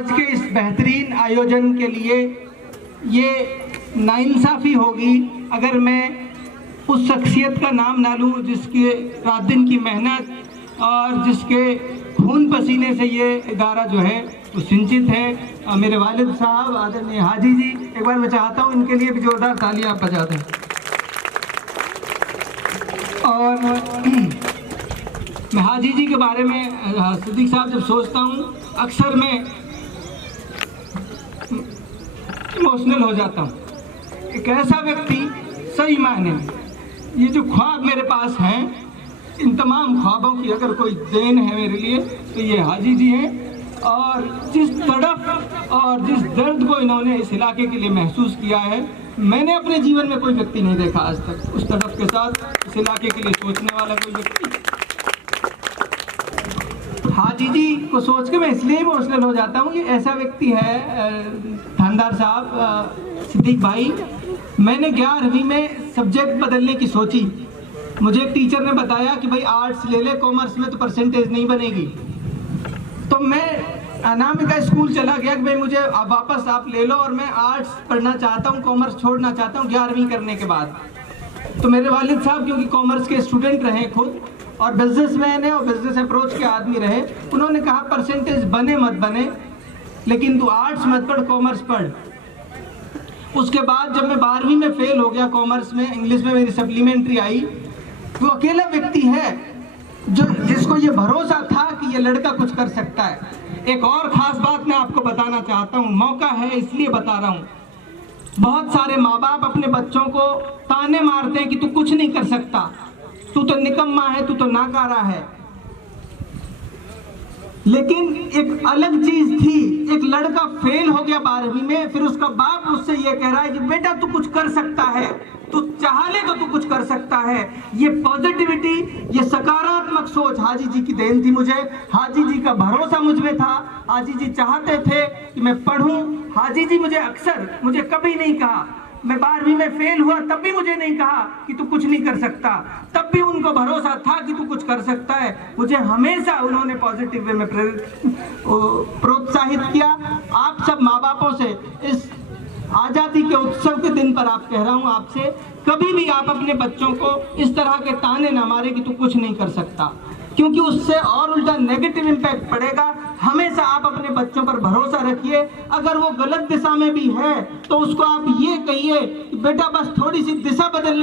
आज के इस बेहतरीन आयोजन के लिए ये नाइंसाफ़ी होगी अगर मैं उस शख्सियत का नाम ना लूँ जिसके रात दिन की मेहनत और जिसके खून पसीने से ये इदारा जो है वो सिंचित है। मेरे वालिद साहब आदरणीय हाजी जी, एक बार मैं चाहता हूँ इनके लिए भी जोरदार तालियां आप बजा दें। और मैं हाजी जी के बारे में सिद्दीक साहब जब सोचता हूँ अक्सर मैं इमोशनल हो जाता हूँ। एक ऐसा व्यक्ति सही मायने में ये जो ख्वाब मेरे पास हैं, इन तमाम ख्वाबों की अगर कोई देन है मेरे लिए तो ये हाजी जी हैं। और जिस तड़प और जिस दर्द को इन्होंने इस इलाके के लिए महसूस किया है, मैंने अपने जीवन में कोई व्यक्ति नहीं देखा आज तक उस तड़प के साथ इस इलाके के लिए सोचने वाला कोई व्यक्ति। हाजी जी को सोच के मैं इसलिए इमोशनल हो जाता हूँ। ये ऐसा व्यक्ति है थानेदार साहब, सिद्दीक भाई, मैंने 11वीं में सब्जेक्ट बदलने की सोची। मुझे एक टीचर ने बताया कि भाई आर्ट्स ले ले, कॉमर्स में तो परसेंटेज नहीं बनेगी। तो मैं अनामिका स्कूल चला गया कि भाई मुझे अब वापस आप ले लो और मैं आर्ट्स पढ़ना चाहता हूँ, कॉमर्स छोड़ना चाहता हूँ 11वीं करने के बाद। तो मेरे वालिद साहब क्योंकि कॉमर्स के स्टूडेंट रहे खुद और बिजनेसमैन है और बिजनेस अप्रोच के आदमी रहे, उन्होंने कहा परसेंटेज बने मत बने लेकिन तू आर्ट्स मत पढ़, कॉमर्स पढ़। उसके बाद जब मैं 12वीं में फेल हो गया कॉमर्स में, इंग्लिश में मेरी सप्लीमेंट्री आई, वो अकेला व्यक्ति है जो जिसको ये भरोसा था कि ये लड़का कुछ कर सकता है। एक और ख़ास बात मैं आपको बताना चाहता हूँ, मौका है इसलिए बता रहा हूँ। बहुत सारे माँ बाप अपने बच्चों को ताने मारते हैं कि तू कुछ नहीं कर सकता, तू तो निकम्मा है, तू तो नाकारा है। लेकिन एक अलग चीज थी, एक लड़का फेल हो गया 12वीं में, फिर उसका बाप उससे ये कह रहा है कि बेटा तू कुछ कर सकता है, तू चाह ले तो तू कुछ कर सकता है। ये पॉजिटिविटी, ये सकारात्मक सोच हाजी जी की देन थी मुझे। हाजी जी का भरोसा मुझ में था, हाजी जी चाहते थे कि मैं पढ़ूं। हाजी जी मुझे कभी नहीं कहा, मैं 12वीं में फेल हुआ तब भी मुझे नहीं कहा कि तू कुछ नहीं कर सकता, तब भी उनको भरोसा था कि तू कुछ कर सकता है। मुझे हमेशा उन्होंने पॉजिटिव वे में प्रोत्साहित किया। आप सब माँ बापों से इस आज़ादी के उत्सव के दिन पर आप कह रहा हूँ आपसे, कभी भी आप अपने बच्चों को इस तरह के ताने ना मारे कि तू कुछ नहीं कर सकता, क्योंकि उससे और उल्टा नेगेटिव इम्पैक्ट पड़ेगा। हमेशा आप अपने बच्चों पर भरोसा रखिए। अगर वो गलत दिशा में भी है तो उसको आप ये कहिए कि बेटा बस थोड़ी सी दिशा बदलने